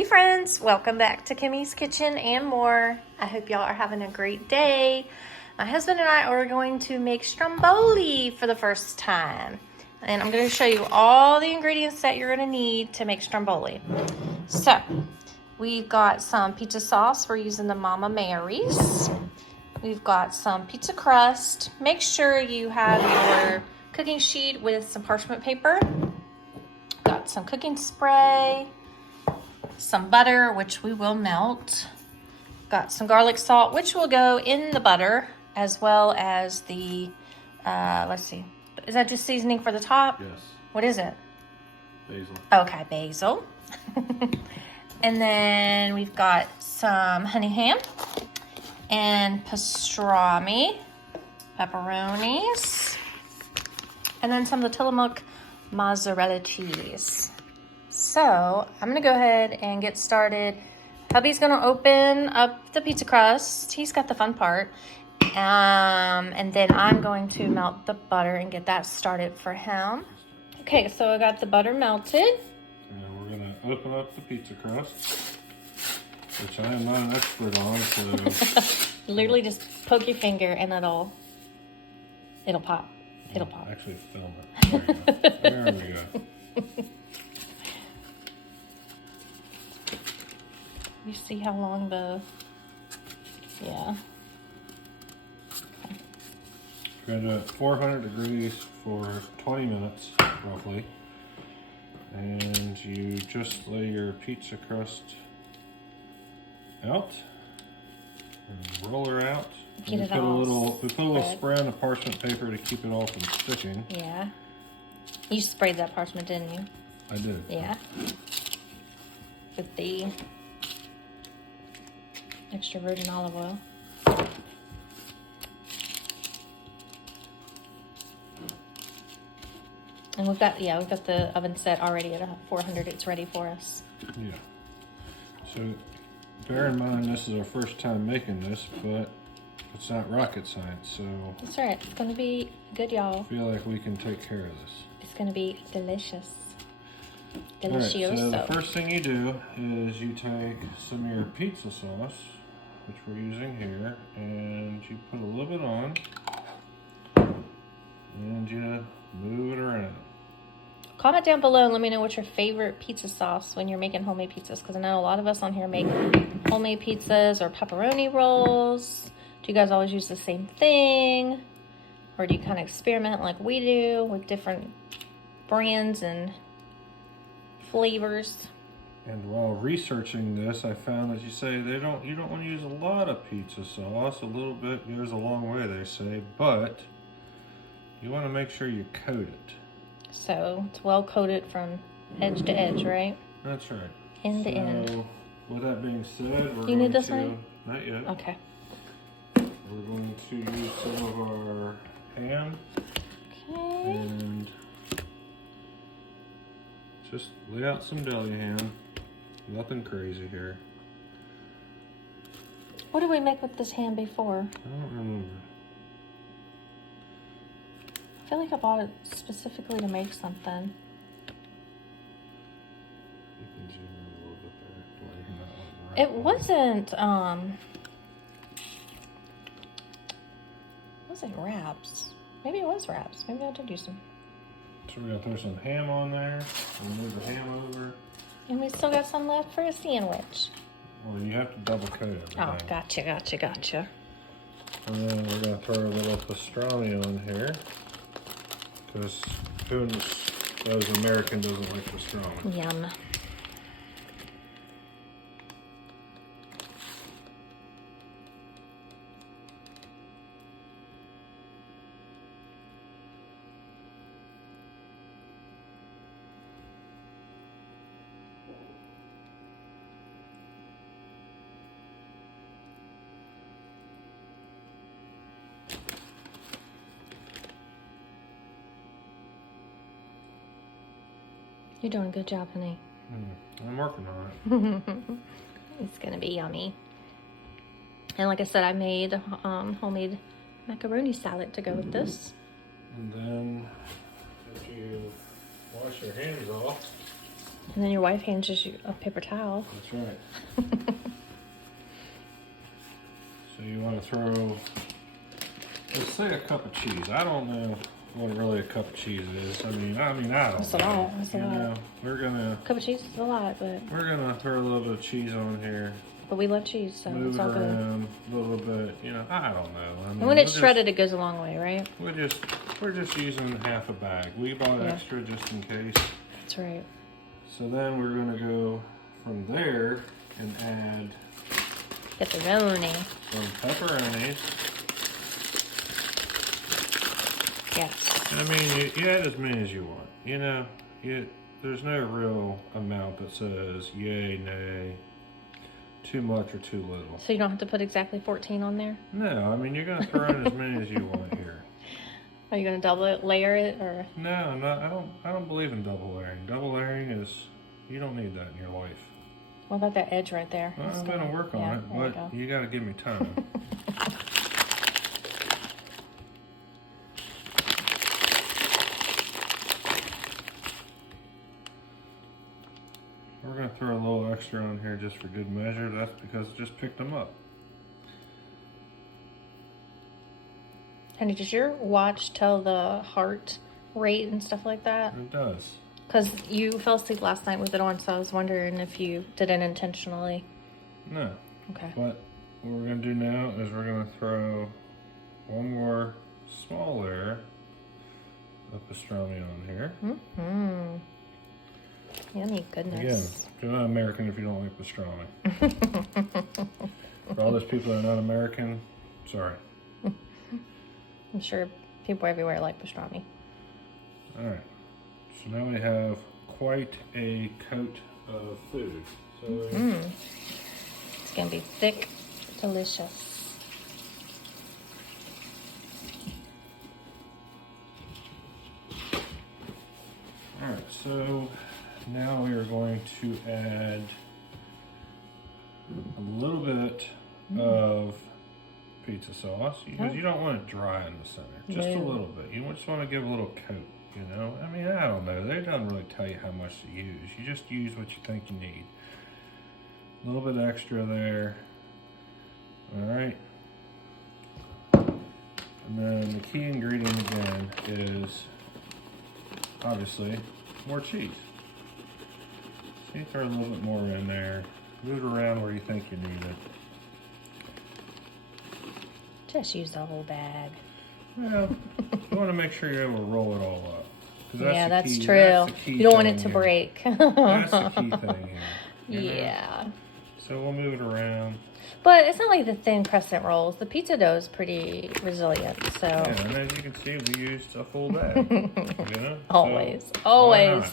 Hey friends, welcome back to Kimmy's Kitchen and more. I hope y'all are having a great day. My husband and I are going to make Stromboli for the first time. And I'm going to show you all the ingredients that you're going to need to make Stromboli. So, we've got some pizza sauce. We're using the Mama Mary's. We've got some pizza crust. Make sure you have your cooking sheet with some parchment paper. Got some cooking spray. Some butter, which we will melt. Got some garlic salt, which will go in the butter, as well as the, let's see. Is that just seasoning for the top? Yes. What is it? Basil. Okay, basil. And then we've got some honey ham and pastrami, pepperonis, and then some of the Tillamook Mozzarella cheese. So I'm gonna go ahead and get started. Hubby's gonna open up the pizza crust. He's got the fun part. And then I'm going to melt the butter and get that started for him. Okay, so I got the butter melted. And we're gonna open up the pizza crust, which I am not an expert on, so... Literally just poke your finger and it'll pop. It'll pop. Actually film it. There we go. You see how long the, yeah. We're gonna do it 400 degrees for 20 minutes, roughly. And you just lay your pizza crust out and roll her out. Get we it put all we put a little spray on the parchment paper to keep it all from sticking. Yeah. You sprayed that parchment, didn't you? I did. Yeah. With the extra virgin olive oil. And we've got the oven set already at 400. It's ready for us. Yeah. So bear in mind this is our first time making this, but it's not rocket science, so That's right. It's gonna be good, y'all. I feel like we can take care of this. It's gonna be delicious. All right, Delicioso. so the first thing you do is you take some of your pizza sauce, which we're using here, and you put a little bit on, and you move it around. Comment down below and let me know what's your favorite pizza sauce when you're making homemade pizzas, because I know a lot of us on here make homemade pizzas or pepperoni rolls. Do you guys always use the same thing? Or do you kind of experiment like we do with different brands and flavors? And while researching this, I found that you don't want to use a lot of pizza sauce. A little bit goes a long way, they say, but you want to make sure you coat it. So it's well coated from edge to edge, right? That's right. End to end. With that being said, we're You need going this to... one? Not yet. Okay. We're going to use some of our ham. Okay. And just lay out some deli ham. Nothing crazy here. What did we make with this ham before? I don't remember. I feel like I bought it specifically to make something. You can zoom in a little bit there. It wasn't wraps. Maybe it was wraps. Maybe I did use them. So we're gonna throw some ham on there. We'll move the ham over. And we still got some left for a sandwich. Well, you have to double coat everything. Oh, gotcha. And then we're gonna throw a little pastrami on here. Because who knows American doesn't like pastrami. Yum. You're doing a good job, honey. I'm working on it. It's gonna be yummy. And like I said, I made homemade macaroni salad to go with this. And then after you wash your hands off, And then your wife hands you a paper towel. That's right. So you want to throw, let's say, a cup of cheese. I don't know what really a cup of cheese is. I mean, I don't That's a know. lot. That's a lot. We're gonna. A cup of cheese is a lot, but We're gonna throw a little bit of cheese on here. but we love cheese, so Move it's it all good. around a little bit. I don't know. I mean, And when it's shredded, it goes a long way, right? We're just using half a bag. We bought extra just in case. That's right. So then we're gonna go from there and add Pepperoni. some pepperonis. Yes. I mean, you add as many as you want. There's no real amount that says yay, nay, too much or too little. So you don't have to put exactly 14 on there? No, I mean, you're gonna throw in as many as you want here. Are you going to double it, layer it, or? No, I don't believe in double layering. Double layering you don't need that in your life. What about that edge right there? Well, I'm gonna work on it, but you gotta give me time. We're gonna throw a little extra on here just for good measure. That's because I just picked them up. Honey, does your watch tell the heart rate and stuff like that? It does. Because you fell asleep last night with it on, so I was wondering if you did it intentionally. No. Okay. But what we're gonna do now is we're gonna throw one more small layer of pastrami on here. Mm-hmm. Yummy goodness. Again, you're not American if you don't like pastrami. For all those people that are not American, sorry. I'm sure people everywhere like pastrami. Alright, so now we have quite a coat of food. So It's going to be thick, delicious. Alright, so now we are going to add a little bit of pizza sauce because you don't want it dry in the center. Just a little bit. You just want to give a little coat, I mean, I don't know. They don't really tell you how much to use. You just use what you think you need. A little bit extra there. Alright. And then the key ingredient again is obviously more cheese. So you throw a little bit more in there. Move it around where you think you need it. Just use the whole bag. Well, you want to make sure you're able to roll it all up. That's true. You don't want it to break. That's the key thing here. Yeah. So we'll move it around. But it's not like the thin crescent rolls. The pizza dough is pretty resilient, so. Yeah, and as you can see, we used a full bag. Always. So, always.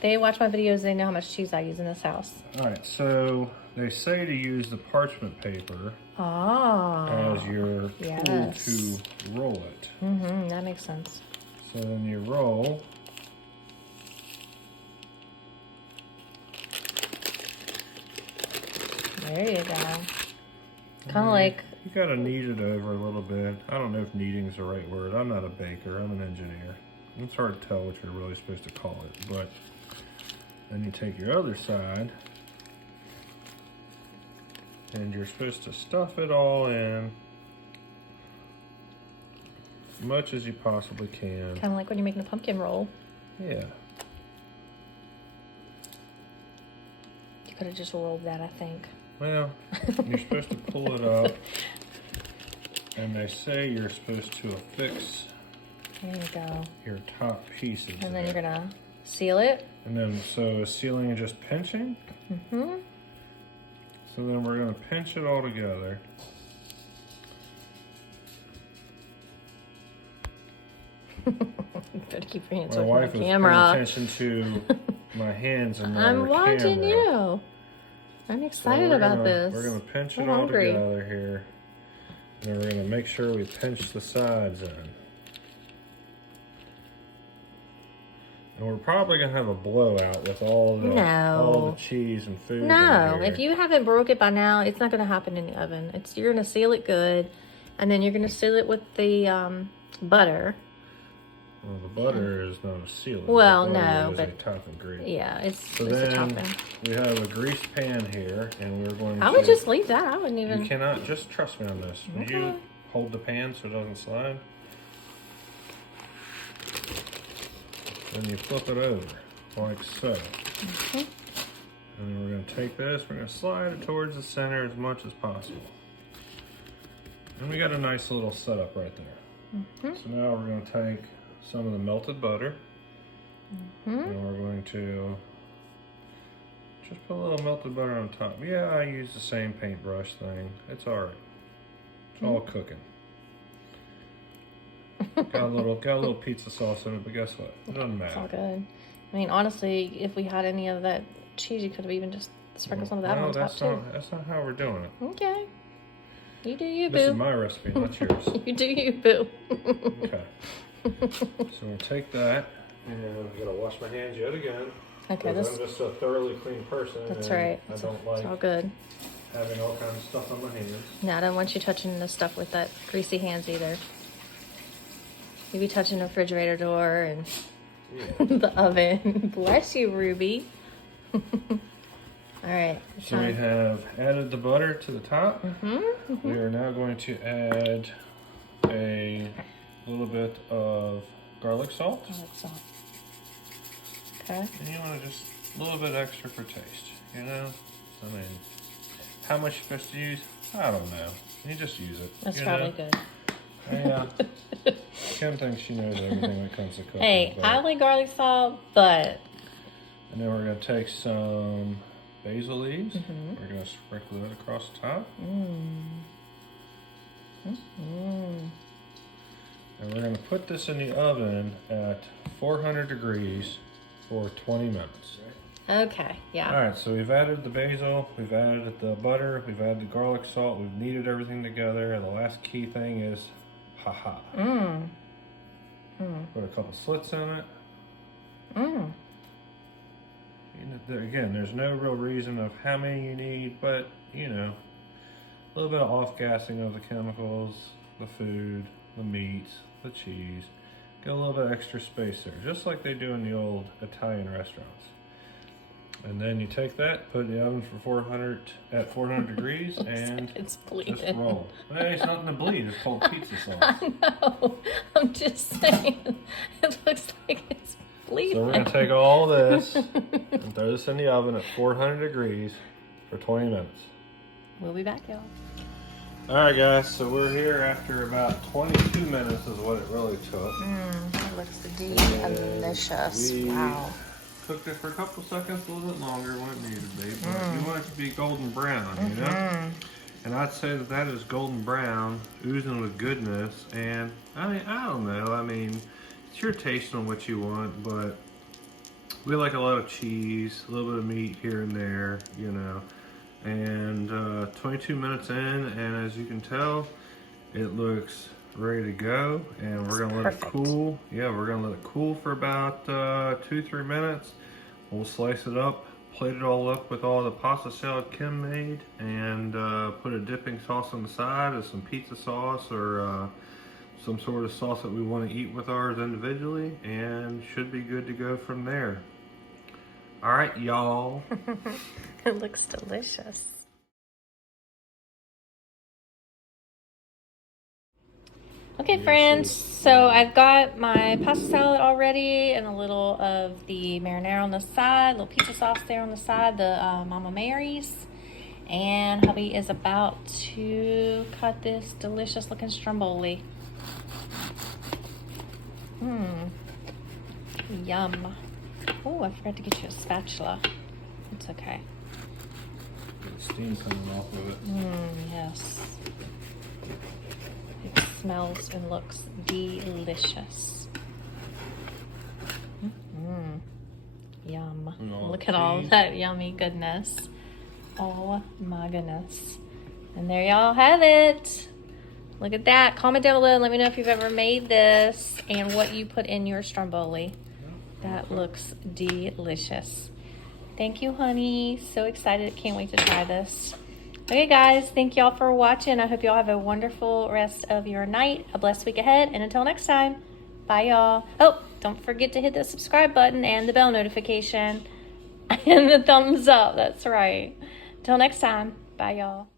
They watch my videos, they know how much cheese I use in this house. Alright, so they say to use the parchment paper as your tool to roll it. That makes sense. So then you roll. There you go. Kind of like... You gotta knead it over a little bit. I don't know if kneading's the right word. I'm not a baker, I'm an engineer. It's hard to tell what you're really supposed to call it, but then you take your other side and you're supposed to stuff it all in as much as you possibly can. Kind of like when you're making a pumpkin roll. Yeah. You could have just rolled that, I think. Well, you're supposed to pull it up, and they say you're supposed to affix There you go. your top pieces. And then you're going to seal it. And then, so sealing is just pinching. So then we're going to pinch it all together. Better keep your hands My off wife the was camera. paying attention to my hands and not I'm the watching camera. you. I'm excited about this. We're going to pinch it I'm all hungry. together here. And then we're going to make sure we pinch the sides in. And we're probably going to have a blowout with all the cheese and food. No, in here. if you haven't broke it by now, it's not going to happen in the oven. You're going to seal it good, and then you're going to seal it with the butter. Well, the butter is not a sealer. Well, the butter no, is but a topping ingredient. yeah, it's So a then topping. we have a greased pan here, and we're going to... I would just leave that. I wouldn't even... You cannot, just trust me on this. Okay. You hold the pan so it doesn't slide. Then you flip it over, like so. Mm-hmm. And then we're going to take this, we're going to slide it towards the center as much as possible. And we got a nice little setup right there. Mm-hmm. So now we're going to take some of the melted butter. Mm-hmm. And we're going to just put a little melted butter on top. Yeah, I use the same paintbrush thing. It's alright. It's all cooking. Got a little pizza sauce in it, but guess what? It doesn't matter. It's all good. I mean, honestly, if we had any of that cheese, you could have even just sprinkled some of that on top too. That's not how we're doing it. Okay. You do you, boo. This is my recipe, not yours. You do you, boo. Okay. So we'll take that, and I'm gonna wash my hands yet again. Okay, I'm just a thoroughly clean person. That's and right. I don't like it's all good. having all kinds of stuff on my hands. No, I don't want you touching the stuff with that greasy hands either. You be touching the refrigerator door and the oven. Bless you, Ruby. All right. So we have added the butter to the top. We are now going to add a little bit of garlic salt. Garlic salt. Okay. And you want to just a little bit extra for taste, you know? I mean, how much you're supposed to use? I don't know. You just use it. That's probably good. Yeah. Kim thinks she knows everything when it comes to cooking. Hey, I like garlic salt, but... And then we're going to take some basil leaves. We're going to sprinkle it across the top. And we're going to put this in the oven at 400 degrees for 20 minutes. Okay, yeah. All right, so we've added the basil, we've added the butter, we've added the garlic salt, we've kneaded everything together, and the last key thing is haha. Put a couple slits in it. Again, there's no real reason of how many you need, but you know, a little bit of off-gassing of the chemicals, the food, the meats, the cheese. Get a little bit extra space there, just like they do in the old Italian restaurants. And then you take that, put it in the oven for 400 degrees, and it's bleeding. just roll. Hey, it's nothing to bleed. It's called pizza sauce. I know. I'm just saying. It looks like it's bleeding. So we're going to take all this and throw this in the oven at 400 degrees for 20 minutes. We'll be back, y'all. All right, guys. So we're here after about 22 minutes is what it really took. It looks delicious. Wow. Cooked it for a couple seconds, a little bit longer when it needed to be, but you want it to be golden brown, you know? And I'd say that that is golden brown, oozing with goodness, and I mean, I don't know, I mean, it's your taste on what you want, but we like a lot of cheese, a little bit of meat here and there, you know, and 22 minutes in, and as you can tell, it looks ready to go, and we're gonna let it cool. Yeah, we're gonna let it cool for about 2-3 minutes. We'll slice it up, plate it all up with all the pasta salad Kim made, and put a dipping sauce on the side of some pizza sauce or some sort of sauce that we want to eat with ours individually, and should be good to go from there. All right, y'all. It looks delicious. Okay, friends, so I've got my pasta salad already and a little of the marinara on the side, a little pizza sauce there on the side, the Mama Mary's. And hubby is about to cut this delicious looking stromboli. Yum. Oh, I forgot to get you a spatula. It's okay. Get steam coming off of it. Yes. It smells and looks delicious. Yum. Look at all that yummy goodness. Oh my goodness. And there y'all have it. Look at that. Comment down below and let me know if you've ever made this and what you put in your stromboli. That looks delicious. Thank you, honey. So excited. Can't wait to try this. Okay, guys. Thank y'all for watching. I hope y'all have a wonderful rest of your night. A blessed week ahead. And until next time, Bye, y'all. Oh, don't forget to hit the subscribe button and the bell notification and the thumbs up. That's right. Till next time. Bye, y'all.